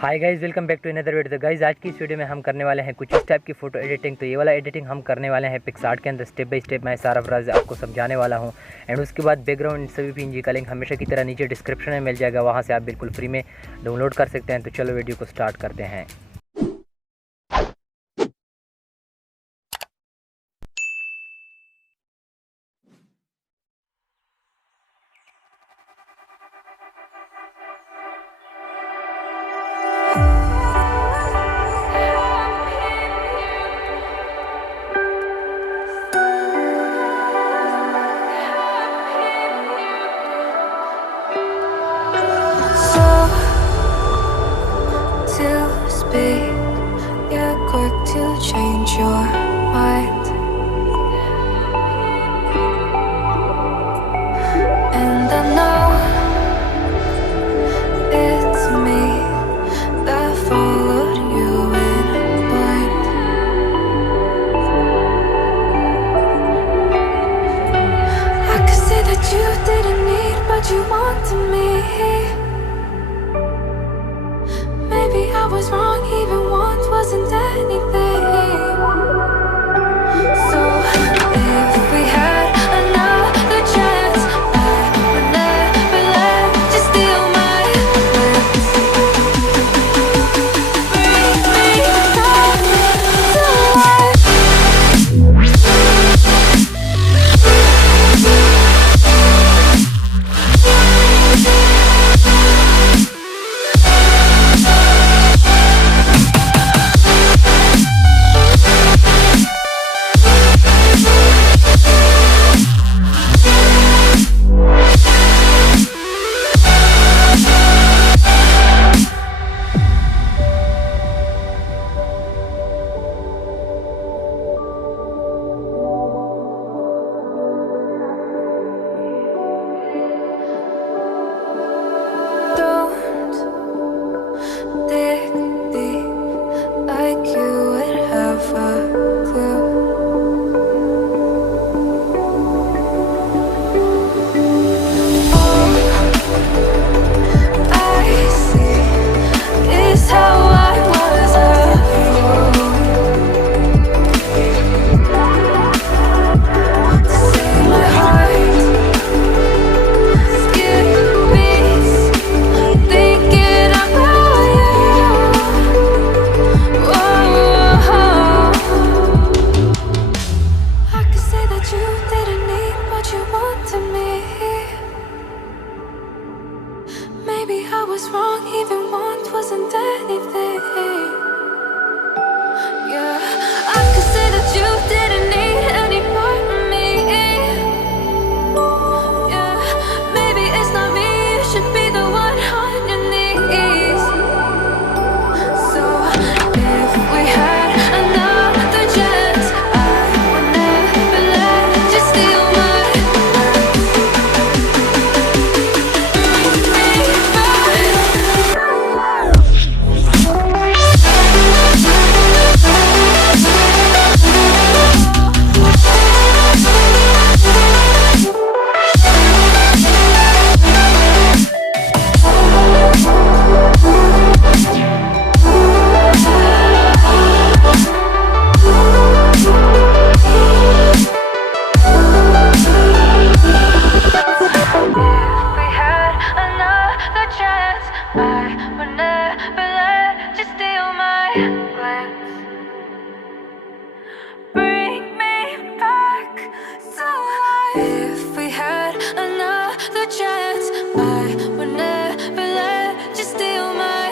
Hi guys, welcome back to another video. तो guys, आज की इस वीडियो में हम करने वाले हैं कुछ इस टाइप की फ़ोटो एडिटिंग। तो ये वाला एडिटिंग हम करने वाले हैं पिक्सार्ट के अंदर। स्टेप बाय स्टेप मैं सारा फ्राज आपको समझाने वाला हूं। एंड उसके बाद बैकग्राउंड सभी PNG का लिंक हमेशा की तरह नीचे डिस्क्रिप्शन में मिल जाएगा, वहां से आप बिल्कुल फ्री में डाउनलोड कर सकते हैं। तो चलो वीडियो को स्टार्ट करते हैं। Change your mind, and I know it's me that followed you in blind. I could say that you didn't need, but you wanted me. Maybe I was wrong, even want wasn't anything. So if we had another chance, I would never let you steal my glance. Bring me back to life. Dig deep like you would have a clue. All I see is how I was a fool to save my heart. Skip beats, thinking about you. I could say that you didn't need, but you wanted me. Maybe I was wrong, even want wasn't anything. Yeah, I could say that you didn't need any part of me. Yeah, maybe it's not me, you should be the one on your knees. So if we had another chance, I would never let you steal my glance. Bring me back. If we had another chance, I would never let you steal my glance. Bring me back to life. If we had another chance, I would never let you steal my